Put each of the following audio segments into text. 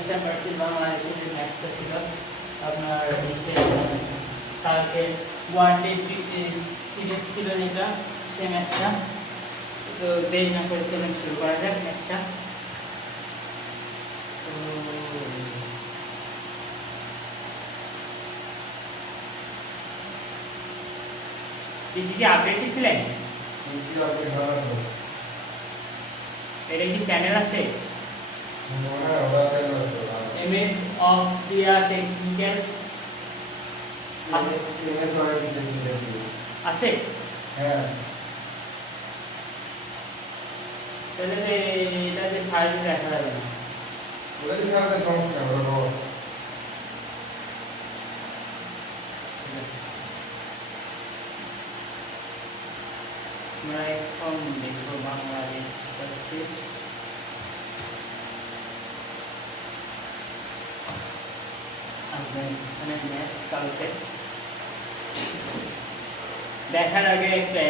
Afghanistan versus বাংলাদেশের যে ম্যাচটা ছিল আপনার কালকে ওয়ানডে সিরিজ ছিল যেটা সেই ম্যাচটা, তো দেরি না করে চলে শুরু করা যাক ম্যাচটা। তো কি আপডেট ছিলেন? এটা কি চ্যানেল আছে? এমএস অফ দিয়া টেকনিক্যাল আছে? হ্যাঁ, তাহলে এটা যে ফাইল দেখা যাবে না। ওদের সাথে সমস্যা হলো। আমরা এখন দেখবো বাংলাদেশ ভার্সেস আফগানিস্তানের ম্যাচ কালকে। দেখার আগে একটা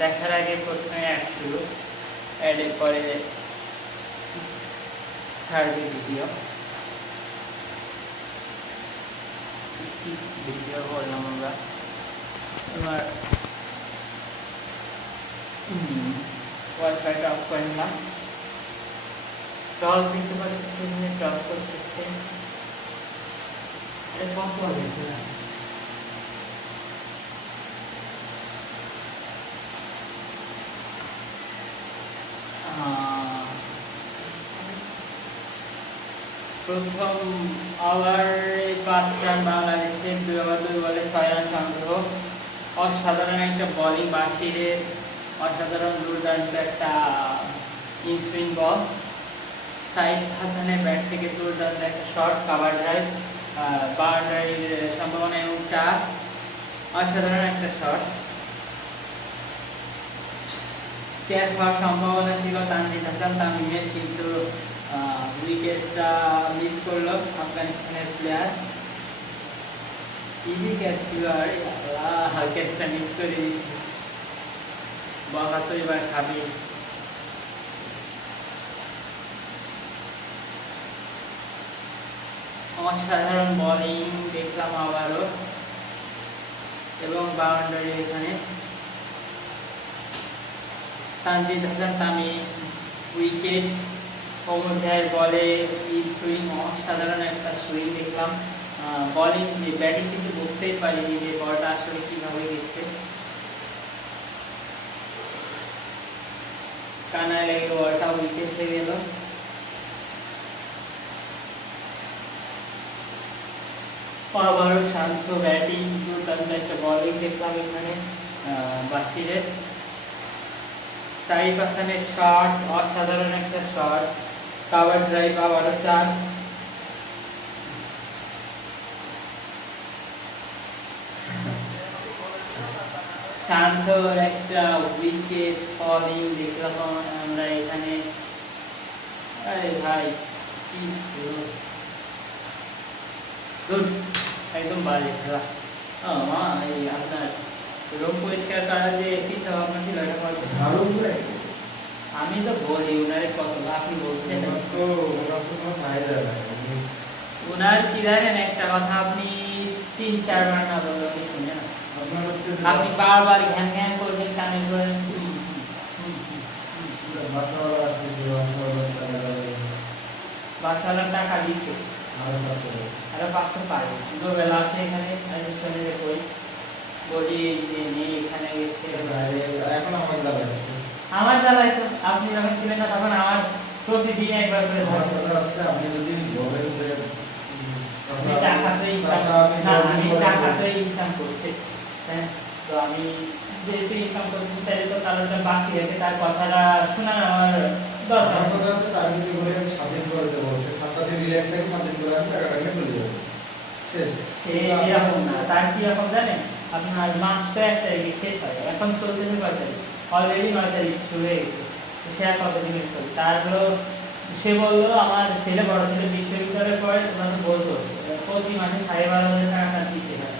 দেখার আগে প্রথমে অ্যাড শুরু, অ্যাডের পরে সার্ভে ভিডিও, ভিডিও করলাম আমরা। তোমার ওয়াইফাইটা অফ করে নিলাম। টস দেখতে পাচ্ছি, টস করতেছে। এটা কত হবে? প্রথম ওভারে 5 রান বাংলাদেশের, 2 ওভার 2 বলে 6 রান সংগ্রহ। অসাধারণ একটা বোলিং বাশিরের, অসাধারণ দুর্দান্ত একটা ইনসুইং বল। সাইদ হাসানের ব্যাট থেকে দুর্দান্ত একটা শট, কাভার ড্রাইভ, বাউন্ডারির সম্ভাবনা এবং 4, অসাধারণ একটা শট। ক্যাচ হওয়ার সম্ভাবনা ছিল তানজিদ হাসান তামিমের, কিন্তু উইকেটটা মিস করলো আফগানিস্তানের প্লেয়ার। ইজি ক্যাচ ছিল, আর ক্যাচটা মিস করে দিয়েছে। বলা তো এবার খাবি। অসাধারণ বোলিং দেখলাম আবারও, এবং বাউন্ডারি এখানে তানজিদ হাসান তামিম উইকেট। অমুধায়ের বলে সুইং, অসাধারণ একটা সুইং দেখলাম। বোলিং যে ব্যাটিং কিন্তু বুঝতেই পারিনি যে বলটা আসলে কিভাবে গেছে, কানায় লেগে বলটা উইকেট হয়ে গেল। আবারও শান্ত ব্যাটিং, দুর্দান্ত একটা বোলিং দেখলাম এখানে বাশিরের। সাইফ হাসানের শট, অসাধারণ একটা শট, কাভার ড্রাইভ, আবারও 4। শান্ত একটা উইকেট ফলিং দেখলাম আমরা এখানে। আরে ভাই কি একদম বাজে খেলা। এই আপনার রুম পরিষ্কার করা যে চিন্তা ভাবনা ছিল এটা করতে আমি তো বলি উনারে কত, আপনি বলছেন উনার কি জানেন একটা কথা, আপনি 3-4 বার না বললে উনি শুনে না। আপনি বারবার ঘ্যান ঘ্যান করবেন, কানে করেন। বাচ্চারা টাকা দিচ্ছে আরো 500 পাই, দুবেলা আছে এখানে বলি এখানে গেছে। এখন আমার জ্বালা আমার জ্বালাই তো, আপনি যখন ছিলেন না তখন আমার প্রতিদিন একবার করে আপনি যদি বলেন যে টাকাতে ইনকাম করতে, হ্যাঁ, তো আমি যেহেতু ইনকাম করতে চাই তো কারোটা বাকি আছে, তার কথাটা শোনা আমার দরকার। কথা আছে, তার যদি বলে আমি স্বাধীন করে দেবো, সে 7 দিন রিল্যাক্স থেকে স্বাধীন করে আমি টাকাটা নিয়ে চলে যাবো। সে এরকম না, তার কি রকম জানেন, আপনার মাস তো 1 তারিখে শেষ হয়, এখন চলতেছে 5 তারিখ, অলরেডি 9 তারিখ শুরু হয়ে গেছে। সে আর কতদিন করবে? তার হলো সে বললো আমার ছেলে, বড় ছেলে বিশ্ববিদ্যালয়ে পড়ে, তোমরা তো বলতো প্রতি মাসে 12,500 টাকা দিতে হয়।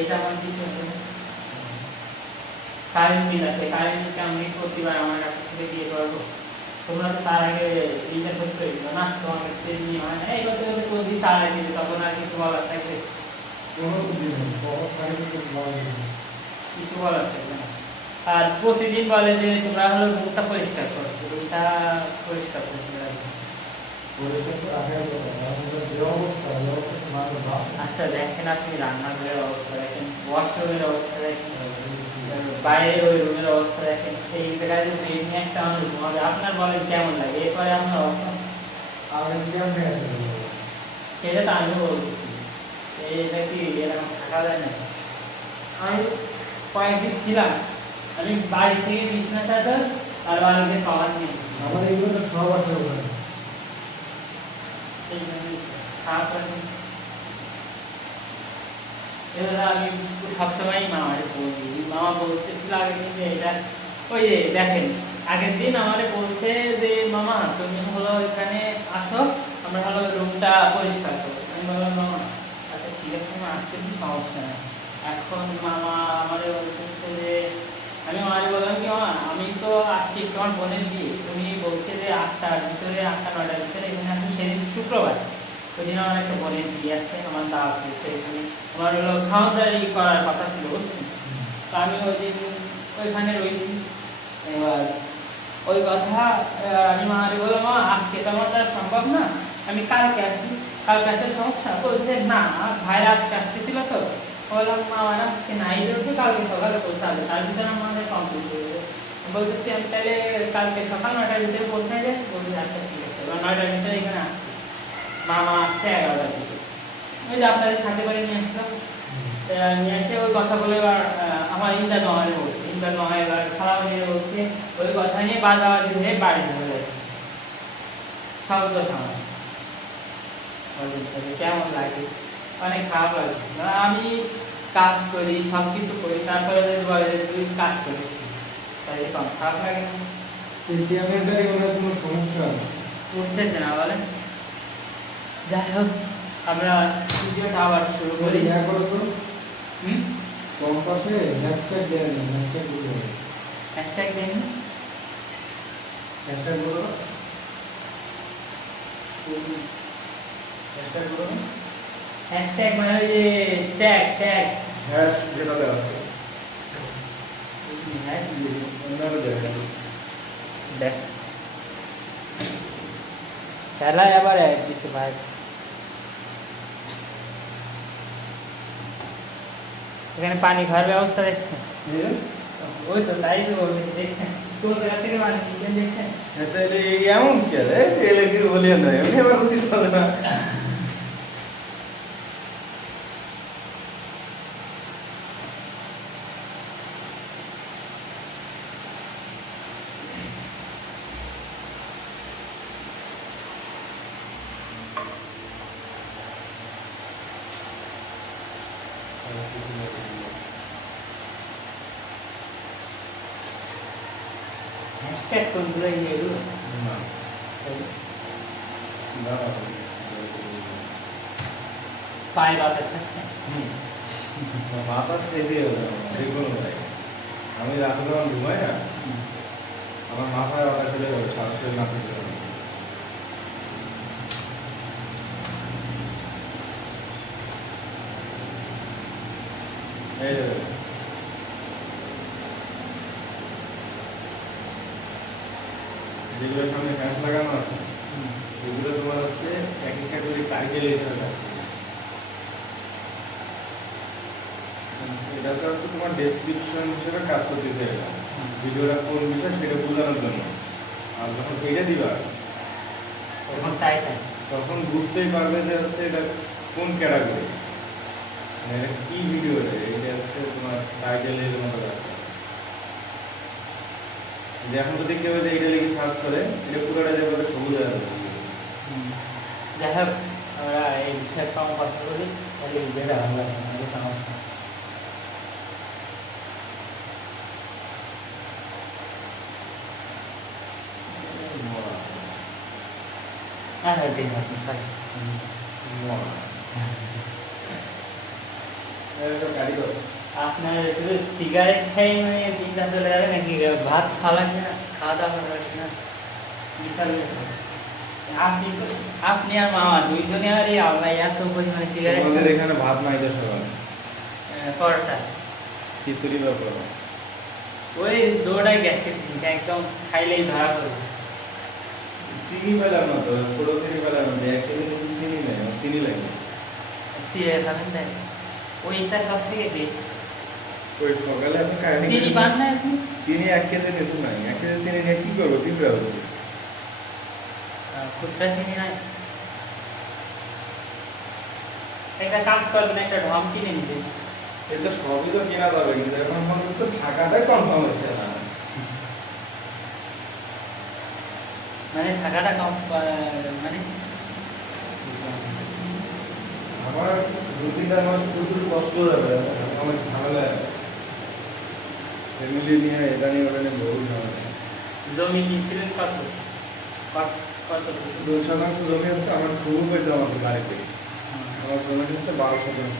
এটা আমার কিছু আছে না। কারেন্ট বিল আছে, কারেন্ট বিলটা আমি প্রতিবার আমার কাছ থেকে দিয়ে করবো। তোমরা তো তার আগে এইটা করতে হইলো না, তোমাকে ট্রেনিং হয় না, এইবার তো যদি তার আগে তখন আর কিছু বলার থাকে, কোনো দিন বহুত সারি থেকে বলা কিছু বলার থাকে না। আর প্রতিদিন বলে যে তোমরা হলো রুমটা পরিষ্কার করো, রুমটা পরিষ্কার করতে হবে। পরিষ্কার করে রাখার কথা আমাদের যে অবস্থা এই অবস্থা মানুষ বাস আচ্ছা দেখেন, আপনি রান্নাঘরের অবস্থা দেখেন, ওয়াশরুমের অবস্থা দেখেন, বাইরের ওই রুমের অবস্থা দেখেন, এই জায়গায় যদি এমনি একটা মানুষ ঘুমাবে আপনার বলেন কেমন লাগে? এরপরে আপনার অবস্থা আর কেমনে আছে সেটা তো আমিও বলছি, এটা কি এরকম থাকা যায় না? আমি কয়েকদিন ছিলাম, আমি বাড়ি থেকে বিছনা চাদর আর বাড়িতে খাবার নিয়ে আমাদের এগুলো তো সব আছে ওখানে খাওয়া করে এবার আমি সবসময়ই মামারে বলি, মামা বলতেছিল আগে কিন্তু এটা ওই যে দেখেন আগের দিন আমারে বলছে যে মামা তুমি হলো এখানে আসো, আমরা হলো রুমটা পরিষ্কার করবো। আমি বললাম মামা আচ্ছা ঠিক আছে আমি আসতে কি সমস্যা নেই। এখন মামা আমারে বলতেছে যে আমি মামারে বললাম কি মামা আমি তো আজকে তোমার বোনের বিয়ে, তুমি বলছে যে 8টার ভিতরে 8টা 9টার ভিতরে এখানে আসি, সেদিন শুক্রবার, ওই দিন আমার একটা বোনের বিয়ে আছে, আমার দাওয়াত হয়েছে এখানে, আমার হলো খাওয়াদারি করার কথা ছিল বুঝছেন। তো আমি ওই দিন ওইখানে রয়েছি। এবার ওই কথা আমি মামারে বললাম মা আজকে তো আমার দ্বারা সম্ভব না, আমি কালকে আসি, কালকে আসতে সমস্যা? বলছে না ভাইরা আজকে আসতেছিল তো, বললাম মামার আজকে নাই রয়েছে, কালকে সকালে পৌঁছাবে, তার ভিতরে আমাদের কমপ্লিট হয়েছে। বলতেছি আমি তাহলে কালকে সকাল 9টার ভিতরে পৌঁছায় যায়, বলছে আচ্ছা ঠিক আছে। এবার 9টার ভিতরে এখানে আসছি, মামা আসছে 11টার দিকে, ওই যে আপনাদের সাথে করে নিয়ে আসলাম। নিয়ে এসে ওই কথা বলে এবার আমার ইন্দা নহারে বলছে, ইন্দা নয় এবার খারাপ হয়ে বলছে, ওই কথা নিয়ে বাজাবাজি হয়ে বাড়ি চলে যাচ্ছে শব্দ সময়। কেমন লাগে? অনেক খারাপ লাগে। আমি কাজ করি সব কিছু করি, তারপরে যদি বলে যে তুই কাজ করিস, তাই কম খারাপ লাগে না? এই চেয়ারম্যানটারই ওনার কোনো সমস্যা আছে উঠতেছে না বলেন। যাই হোক আমরা ভিডিওটা আবার শুরু করি। ইয়া করো তো হুম, কম্পাসে হ্যাশট্যাগ দেন, হ্যাশট্যাগ দিবেন, হ্যাশট্যাগ দিন। হ্যাশট্যাগ বলো, হ্যাশট্যাগ বলো, হ্যাশট্যাগ মানে ওই যে ট্যাগ ট্যাগ হ্যাশ যেটাতে আছে অন্যান্য জায়গায় দেখ খেলায় আবার অ্যাড দিতে ভাই। এখানে পানি খাওয়ার ব্যবস্থা দেখছেন? ওই তো তাই তো বলছি, দেখছেন কোন জায়গা থেকে পানি নিচ্ছেন দেখছেন? এটা এমন কি আছে এলে কি বলিয়া নয় আমি আবার উচিত হবে না হ্যাশট্যাগ কোনগুলো এগুলো পায়ে বাতাস আছে। বাতাস খেতে হবে যে কোনো ভাই আমি রাতে যখন ঘুমাই না আমার মাথায় অর্ডার চলে যাবে শ্বাসের না খেতে হবে এই যে যেগুলোর সামনে ফ্যান লাগানো আছে এগুলো তোমার হচ্ছে এক একটা করে টাইটেল হিসেবে এটা তো হচ্ছে তোমার ডেসক্রিপশন হিসেবে কাজ করতেছে এটা ভিডিওটা কোন বিষয় সেটা বোঝানোর জন্য আর যখন এটা দিবা তখন টাইটেল তখন বুঝতেই পারবে যে হচ্ছে এটা কোন ক্যাটাগরি মানে এটা কি ভিডিও এটা হচ্ছে তোমার টাইটেলের মতো আছে যে এখন তো দেখতে পাবে যে এটা লিখে সার্চ করে এটা পুরোটা যাবে সবুজ হয়ে যাবে যাই হোক আমরা এই বিষয়ে কম কথা বলি, তাহলে ভিডিওটা ভালো লাগে আমাদের সমস্যা। আচ্ছা ঠিক আছে থাক। আপনার শুধু সিগারেট খাই মানে দিনটা চলে যাবে নাকি? ভাত খাওয়া লাগবে না, খাওয়া দাওয়া লাগবে না? বিশাল ব্যাপার। আপনি আপনি আর মামা দুইজনে আর এই আল্লাহ এত পরিমাণে সিগারেট আমাদের এখানে ভাত নাই তো সকালে, পরোটা খিচুড়ি বা পরোটা। ওই দৌড়াই গেছে একদম খাইলেই ধরা পড়বে। চিনি পেলাম না তো, ছোট চিনি পেলাম না, 1 কেজি নিচে চিনি নেই, আমার চিনি লাগে। সিগারেট খাবেন তাই ওইটা সব থেকে বেশি ওই সকালে আপনি খাইনি, চিনি পান না আপনি? চিনি 1 কেজি নিচে নাই, 1 কেজি চিনি নিয়ে কি করবো, কি করবো? খুচরা চিনি নাই, একটা কাজ করবেন, একটা ঢম কিনে নিবেন। এটা সবই তো কেনা যাবে, কিন্তু এখন পর্যন্ত টাকাটাই কনফার্ম হচ্ছে না। মানে থাকাটা কম মানে আমার 2-3টা মাস প্রচুর কষ্ট হবে, আমার ঝামেলা আছে। ফ্যামিলি নিয়ে এটা নিয়ে ওটা নিয়ে বহু ঝামেলা। জমি কিনছিলেন কত কত কত? 2 শতাংশ জমি হচ্ছে আমার খুবই পেতে আমাদের বাড়িতে। আমার জমি হচ্ছে 12 শতাংশ।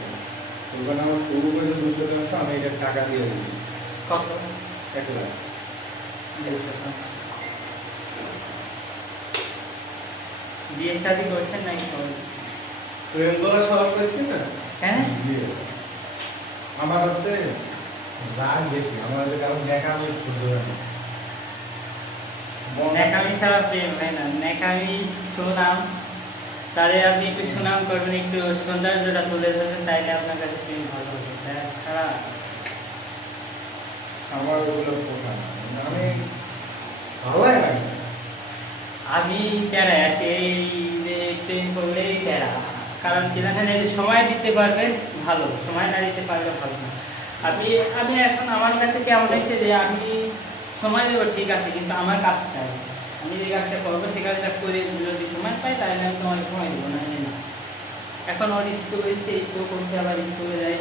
ওখানে আমার খুবই পেতে 2 শতাংশ, আমি এটা টাকা দিয়ে দিই কত? 1 লাখ। বিয়ে শাদী করছেন নাকি? প্রেম করা সব করছি না। হ্যাঁ বিয়ে। আমার হচ্ছে রাগ বেশি, আমার হচ্ছে কারণ দেখা আমি সহ্য হয় না। নেকামি ছাড়া প্রেম হয় না। নেকামি সুনাম, তাহলে আপনি একটু সুনাম করবেন, একটু সৌন্দর্যটা তুলে ধরবেন, তাইলে আপনার কাছে প্রেম ভালো হবে। তাছাড়া আমার ওগুলো পোষা না। আমি ভালো লাগে না। আমি প্যারা আছি এই যে প্রেম করলেই প্যারা। কারণ কি দেখেন, এই যে সময় দিতে পারবেন ভালো, সময় না দিতে পারলে ভালো না। আমি আমি এখন আমার কাছে কেমন হয়েছে যে আমি সময় দেবো ঠিক আছে, কিন্তু আমার কাজ চাই। আমি যে কাজটা করবো সে কাজটা করে যদি সময় পাই তাহলে আমি তোমার সময় দেবো না, না। এখন ওর স্কুল হয়েছে, স্কুল করতে আবার স্কুলে যাই,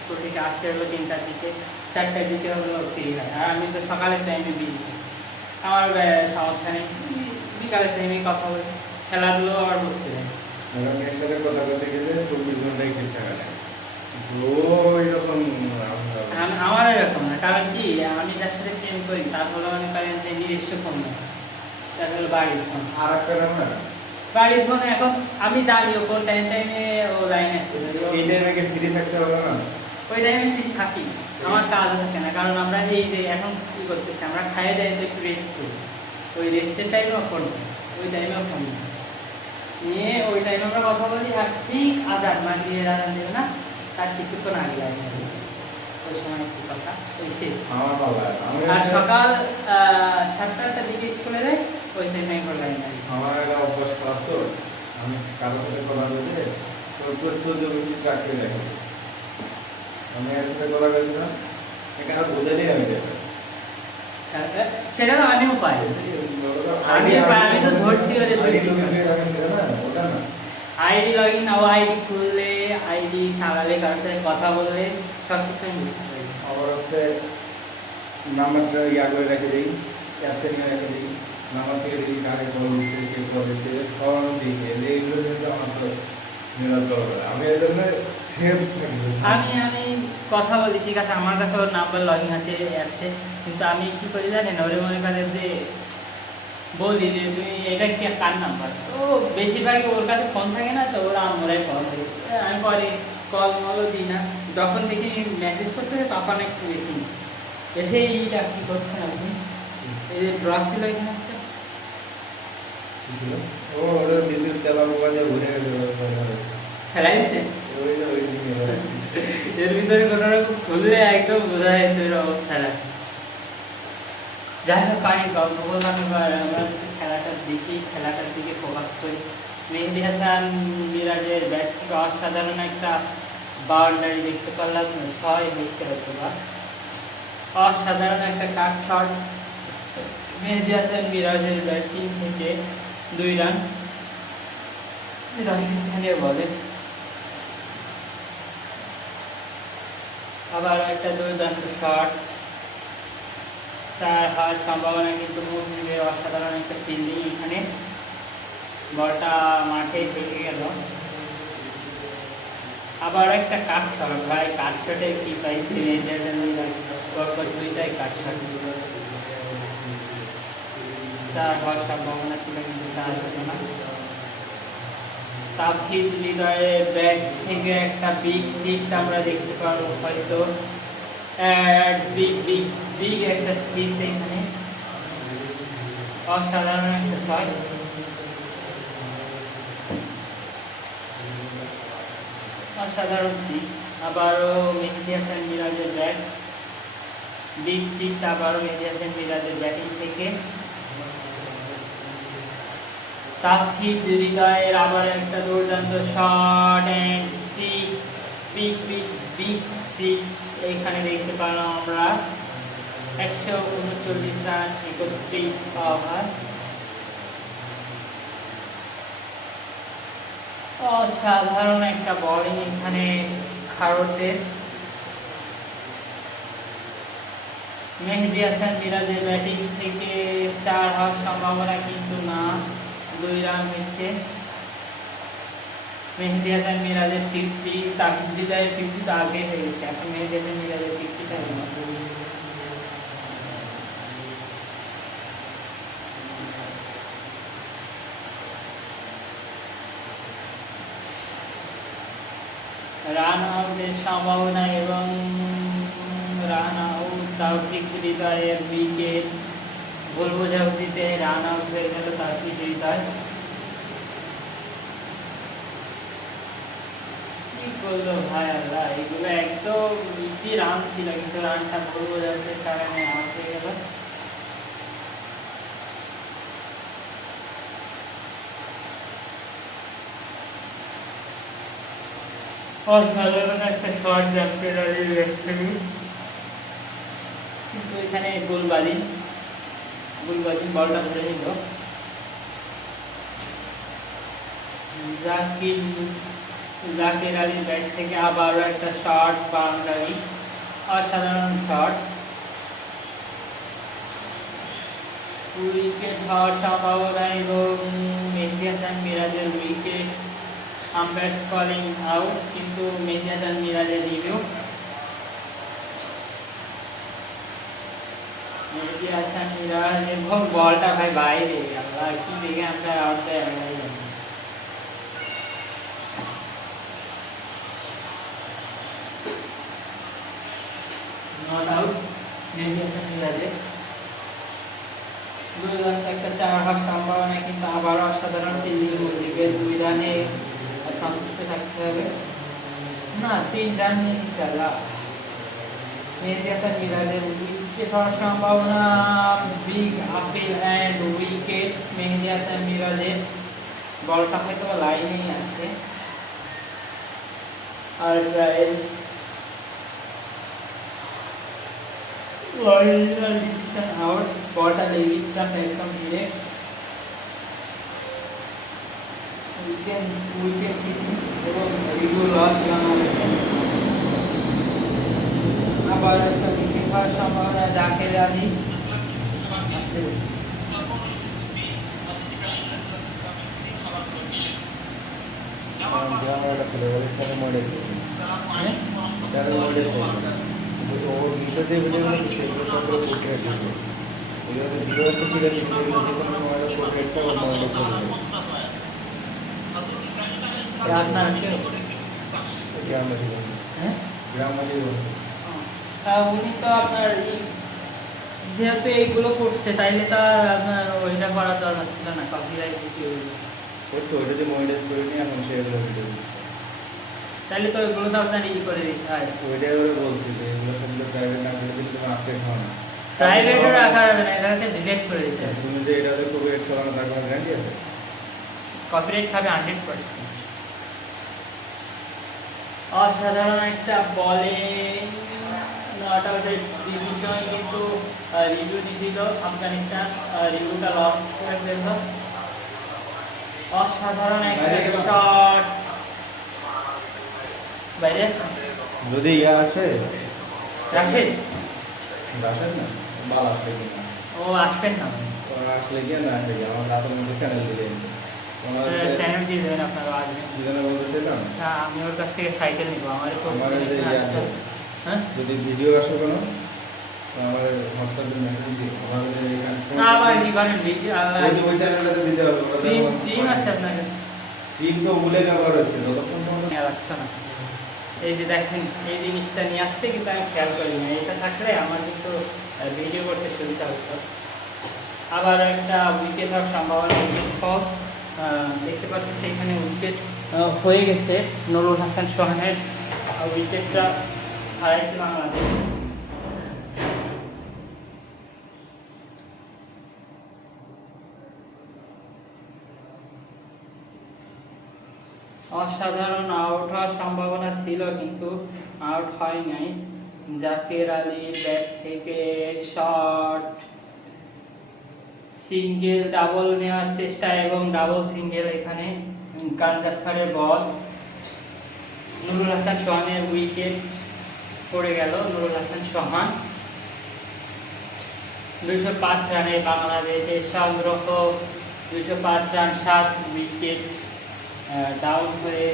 স্কুল থেকে আসতে হলো 3টার দিকে, 4টার দিকে হলো ফ্রি হয়। আর আমি তো সকালের টাইমে বিজি, আমার সমস্যা নেই, বিকালের টাইমে কথা বলি, খেলাধুলো আর করতে যাই। মেয়ের সাথে কথা বলতে গেলে 24 ঘন্টাই ঠিক থাকা যায়। এরকম আমার এরকম না, কারণ কি আমি যার সাথে প্রেম করি তার হলো মনে করেন যে নিজস্ব ফোন না, তার হলো বাড়ির ফোন। আর একটা না, বাড়ির ফোন এখন আমি জানি ও কোন টাইমে ও লাইন আসছে, এই টাইমে কি ফ্রি থাকতে হবে না? ওই টাইমে ঠিক থাকি, আমার কাজ থাকে না। কারণ আমরা এই যে এখন কি করতেছি, আমরা খাইয়ে যাই তো একটু রেস্ট করি, ওই রেস্টের টাইমেও ফোন, ওই টাইমেও ফোন নিয়ে ওই টাইমে আমরা কথা বলি। আর ঠিক আজান মাগরিবের আজান দেবে না, তার কিছুক্ষণ আগে লাগে ওই সময় একটু কথা, ওই শেষ। আমার ভালো লাগে না। আর সকাল 7টার দিকে স্কুলে যাই, ওই টাইমে একবার লাইন লাগে। আমার একটা অভ্যাস খারাপ তো, আমি কারোর সাথে কথা বলতে তো চাকরি দেখো, আমি এর সাথে কথা বলছিলাম, কারো বোঝালেই আমি দেখো। সেটা তো আমিও পাই, আমি তো ধরছি আইডি লগ ইন, আইডি খুললে, আইডি চালালে, কারোর সাথে কথা বললে সব কিছু আমি বুঝতে পারি। আবার হচ্ছে নাম্বারটা ইয়া করে রেখে দিই, ক্যাপশন রেখে দিই, নাম্বার থেকে দিই কাকে কল দিচ্ছে, কে কল দিচ্ছে, সব আমি দিই। এইগুলো কিন্তু আমার তো নিরাপদ হবে। আমি এই জন্য সেভ থাকবো। আমি কথা বলি ঠিক আছে, আমার কাছে ওর নাম্বার লগ ইন আছে অ্যাপসে, কিন্তু আমি কি করি জানেন, ওরে মনে করে যে বলি যে তুমি এটা কি কার নাম্বার, তো বেশিরভাগই ওর কাছে ফোন থাকে না, তো ওরা আমরাই কল দিই। আমি পরে কল মলও দিই না, যখন দেখি মেসেজ করতে তখন একটু বেশি এসে এইটা কি করছেন আপনি, এই যে ড্রপ ছিল এখানে একটা ও ওটা বিদ্যুৎ তেলা মোবাইল ঘুরে গেছে, খেলাই দিচ্ছে, ওই যে ওই দিকে এর ভিতরে কোনো রকম খুললে একদম বোঝা যেত এর অবস্থা রাখে। যাই হোক, আমি গল্প বললাম, এবার আমরা খেলাটা দেখি, খেলাটার দিকে ফোকাস করি। মেহেদী হাসান মিরাজের ব্যাট থেকে অসাধারণ একটা বাউন্ডারি দেখতে পারলাম, 6 উইকেট অথবা অসাধারণ একটা কাট শট মেহেদী হাসান মিরাজের ব্যাটিং থেকে 2 রান রাশিদ খানের বলে। আবার একটা দুর্দান্ত শট, তার হওয়ার সম্ভাবনা কিন্তু মুসলিমের অসাধারণ একটা ফিল্ডিং, এখানে বলটা মাঠে থেকে গেল। আবার একটা কাট শট, ভাই কাট শটে কি পাইছি, পরপর 2টাই কাট শট। চার হওয়ার সম্ভাবনা ছিল, কিন্তু চার হলো না। তাফহিদ হৃদয়ের ব্যাট থেকে একটা বিগ সিক্স আমরা দেখতে পারবো হয়তো, বিগ বিগ বিগ একটা সিক্স এখানে, অসাধারণ একটা শট, অসাধারণ সিক্স। আবারও মেহেদী হাসান মিরাজের ব্যাট, বিগ সিক্স আবারও মেহেদী হাসান মিরাজের ব্যাটিং থেকে। তাফহিদ হৃদয়ের আবার একটা দুর্দান্ত shot and six, big big big six এখানে দেখতে পেলাম আমরা। 139 রান 31 ওভার। অসাধারণ একটা বোলিং এখানে ভারতের। মেহেদী হাসান মিরাজের ব্যাটিং থেকে 4 হওয়ার সম্ভাবনা কিন্তু না, 2 রান হয়েছে। মেহেদী হাসান মিরাজের 50, তাফহিদ হৃদয়ের 50 তো আগে হয়ে গেছে, এখন মেহেদী হাসান মিরাজের 50টা হয়ে গেছে। রান আউটের সম্ভাবনা এবং রান আউট, তাফহিদ হৃদয়ের উইকেট, ভুল বোঝাবুঝিতে রান আউট হয়ে গেল তাফহিদ হৃদয়। কি করলো ভাই আল্লাহ, এগুলো একদম ইজি রান ছিল, কিন্তু রানটা ভুল বোঝাবুঝির কারণে আউট হয়ে গেল। অসাধারণ একটা শট জাফরির দেখতে, কিন্তু এখানে গোলবাজি বলটা ধরে নিল। জাকির আলীর ব্যাট থেকে আবারও একটা শট, বাউন্ডারি, অসাধারণ শট। উইকেট হওয়ার সম্ভাবনা এবং মেহেদী হাসান মিরাজের উইকেট, আম্পায়ার কলিং আউট, কিন্তু মেহেদী হাসান মিরাজের রিভিউ। মেহেদী হাসান মিরাজ এবং বলটা ভাই বাইরে, আল্লাহ কি দেখে আম্পায়ার আউট দেয় আমরাই জানি। নট আউট মেহেদী হাসান মিরাজের। দুর্দান্ত একটা 4 হওয়ার সম্ভাবনা, কিন্তু আবারও অসাধারণ ফিল্ডিং, ওদিকে 2 রানে সন্তুষ্ট থাকতে হবে না, 3 রান নিয়ে ইনশাআল্লাহ। মেহেদী হাসান মিরাজের উইকেট হওয়ার সম্ভাবনা, বিগ আপিল অ্যান্ড উইকেট মেহেদী হাসান মিরাজের। বলটা হয়তো লাইনেই আছে, আর ডিসিশন আউট, বলটা লেগিস্টা একদম ডিরেক্ট। উইকেট কিপিং এবং রিভিউ লস বাংলাদেশের। আবার একটা উইকেট হওয়ার সম্ভাবনা, জাকের আলী। উনি তো আপনার যেহেতু এইগুলো করছে, তাইলে তো আপনার ওইটা করার দরকার ছিল না, কপিরাইট ভিডিও করতো, ওইটা যে মনিটাইজ করে নিয়ে এখন সেগুলো ভিডিও দিচ্ছে। তাহলে তো ওইগুলো তো আপনার করে দিতে হয়। ওইটাই ওরা বলছি যে এগুলো সবগুলো প্রাইভেট না করে দিলে তুমি আজকে খাও না, প্রাইভেটও রাখা যাবে না, এটাকে ডিলিট করে দিতে হবে। তুমি যে এটাতে কপিরাইট খাওয়ানো তার কোনো গ্যারান্টি আছে? কপিরাইট খাবে 100%। অসাধারণ একটা বলে নট আউটের ডিভিশন, কিন্তু রিভিউ দিছিল আফগানিস্তান, রিভিউটা লস করে ফেলল। অসাধারণ একটা শট, বাইরে যদি ইয়া আসে রাশেদ, রাশেদ না বাল আসবে কিনা, ও আসবেন না, ওরা আসলে গিয়ে না আসলে গিয়ে আমার রাতের মধ্যে চ্যানেল দিলে চ্যানেল দিয়ে দেবেন আপনারা আসবেন। দুজনে বলতেছিলাম আমি ওর কাছ থেকে সাইকেল নিবো, আমার তো আমার যে ইয়া হ্যাঁ যদি ভিডিও আসে কোনো আমার হোয়াটসঅ্যাপে মেসেজ দিয়ে আমাদের এখানে ফোন আবার কি করেন ভিডিও আল্লাহ ওই যে ওই চ্যানেলটাতে দিতে হবে টিম আছে আপনার টিম তো ভুলে ব্যবহার হচ্ছে যতক্ষণ পর্যন্ত খেয়াল রাখছো না। এই যে দেখেন এই জিনিসটা নিয়ে আসছে কিন্তু আমি খেয়াল করি না, এটা থাকলে আমার কিন্তু ভিডিও করতে সুবিধা হতো। আবার একটা উইকেট হওয়ার সম্ভাবনা, উইকেট ফল দেখতে পাচ্ছি সেখানে উইকেট হয়ে গেছে নুরুল হাসান সোহানের, উইকেটটা হারাইছে বাংলাদেশ। অসাধারণ আউট হওয়ার সম্ভাবনা ছিল কিন্তু আউট হয় নাই। জাকের আলীর ব্যাট থেকে শট, সিঙ্গেল ডাবল নেওয়ার চেষ্টা এবং ডাবল সিঙ্গেল, এখানে গানজাফারের বল, নুরুল হাসান সোহানের উইকেট পড়ে গেল। নুরুল হাসান সোহান 205 রানে বাংলাদেশের সংগ্রহ, 205 রান 7 উইকেট ডাউন হয়ে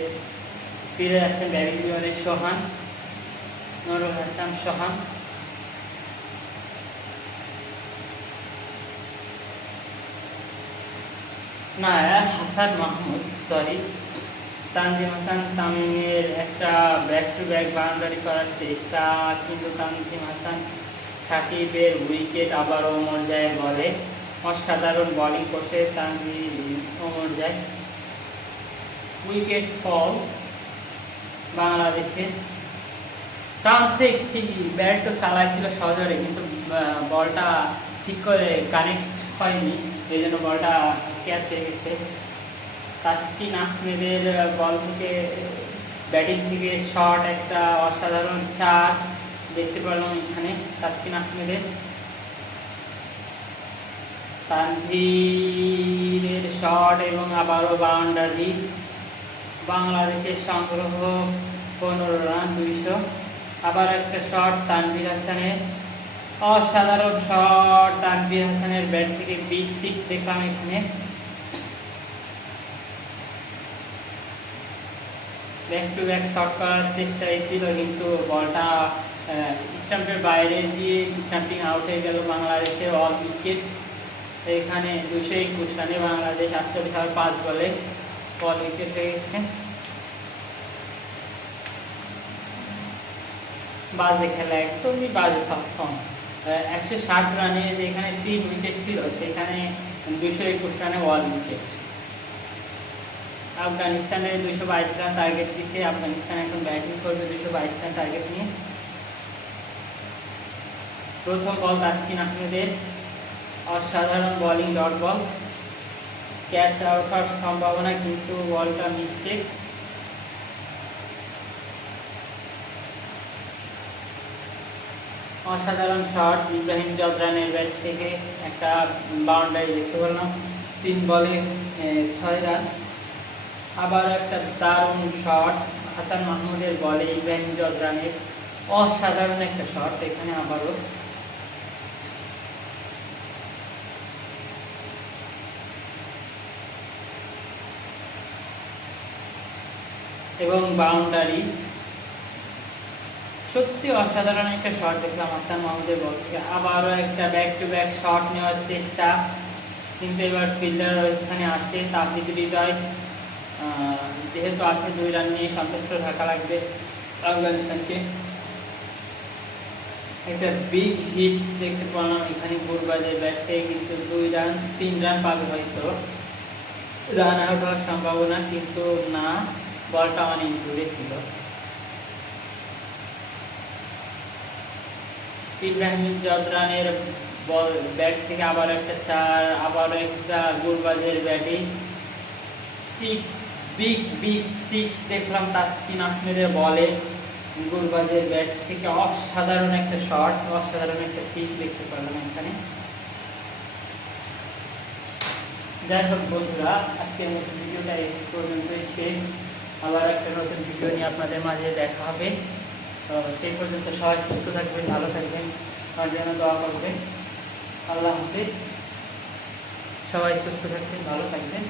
ফিরে আসছেন ব্যাবিলিয়নের সোহান, নুরুল হাসান সোহান। না, হাসান মাহমুদ, সরি, তানজিম হাসান তামিমের একটা ব্যাক টু ব্যাক বাউন্ডারি করার চেষ্টা, কিন্তু তানজিম হাসান সাকিবের উইকেট আবারও ওমর জায়ের বলে। অসাধারণ বোলিং করছে তানজিম ওমর জায়, উইকেট ফল বাংলাদেশে। টানসে ঠিকই ব্যাট তো চালাইছিল সজোরে, কিন্তু বলটা ঠিক করে কানেক্ট হয়নি, এই জন্য বলটা ক্যাচ হয়ে গেছে। তাসকিন আহমেদের বল থেকে, ব্যাটিং থেকে শট, একটা অসাধারণ 4 দেখতে পেলাম এখানে তাসকিন আহমেদের। তানভীরের শট এবং আবারও বাউন্ডারি, বাংলাদেশের সংগ্রহ 15 রান 200। আবার একটা শট তানভীর হাসানের, অসাধারণ শট তানভীর হাসানের ব্যাট থেকে, বিগ 6 দেখলাম এখানে। ব্যাক টু ব্যাক শট করার চেষ্টা ছিল কিন্তু বলটা স্টাম্পের বাইরে দিয়ে স্টাম্পিং আউট হয়ে গেল বাংলাদেশের। অল উইকেট এখানে 221 রানে বাংলাদেশ 48/5 বলে অল উইকেট হয়ে গেছে। বাজে খেলা, একদমই বাজে সক্ষম। 160 রানে যেখানে 3 উইকেট ছিল সেখানে 221 রানে অল উইকেট। আফগানিস্তানের 222 রান টার্গেট দিচ্ছে, আফগানিস্তান এখন ব্যাটিং করবে 222 রান টার্গেট নিয়ে। প্রথম বল তাসকিন আহমেদের, অসাধারণ bowling, dot ball, catch out হওয়ার সম্ভাবনা কিন্তু বলটা মিস্টেক। অসাধারণ শট ইব্রাহিম জবরানের ব্যাট থেকে, একটা বাউন্ডারি দেখতে পেলাম, 3 বলে 6 রান। আবার একটা দারুণ শট হাসান মাহমুদের বলে ইব্রাহিম জবরানের, অসাধারণ একটা শট এখানে আবারও। এবং বাউন্ডারি, সত্যি অসাধারণ একটা শট দেখলাম হাসান মাহমুদের বল থেকে। আবারও একটা ব্যাক টু ব্যাক শট নেওয়ার চেষ্টা, কিন্তু এবার ফিল্ডার ওইখানে আসে তাফিদ হৃদয়, যেহেতু আছে 2 রান নিয়ে সন্তুষ্ট থাকা লাগবে আফগানিস্তানকে। একটা বিগ হিট দেখতে পেলাম এখানে গুরবাজের ব্যাট থেকে, কিন্তু 3 রান পাবে হয়তো, রান আউট হওয়ার সম্ভাবনা কিন্তু না, বলটা অনেক দূরে ছিল। ইব্রাহিম জবরানের বল ব্যাট থেকে আবার একটা 4, আবারও একটা গুরবাজের ব্যাটে 6, বিগ 6 দেখলাম তাসকিন আহমেদের বলে, গুরবাজের ব্যাট থেকে অসাধারণ একটা শট, অসাধারণ একটা 6 দেখতে পেলাম এখানে। যাই হোক বন্ধুরা, আজকের নতুন ভিডিওটা এই পর্যন্তই শেষ। আবার একটা নতুন ভিডিও নিয়ে আপনাদের মাঝে দেখা হবে। তো সেই পর্যন্ত সবাই সুস্থ থাকবেন, ভালো থাকবেন, আর যেন দোয়া করবেন। আল্লাহ হাফেজ, সবাই সুস্থ থাকবেন, ভালো থাকবেন।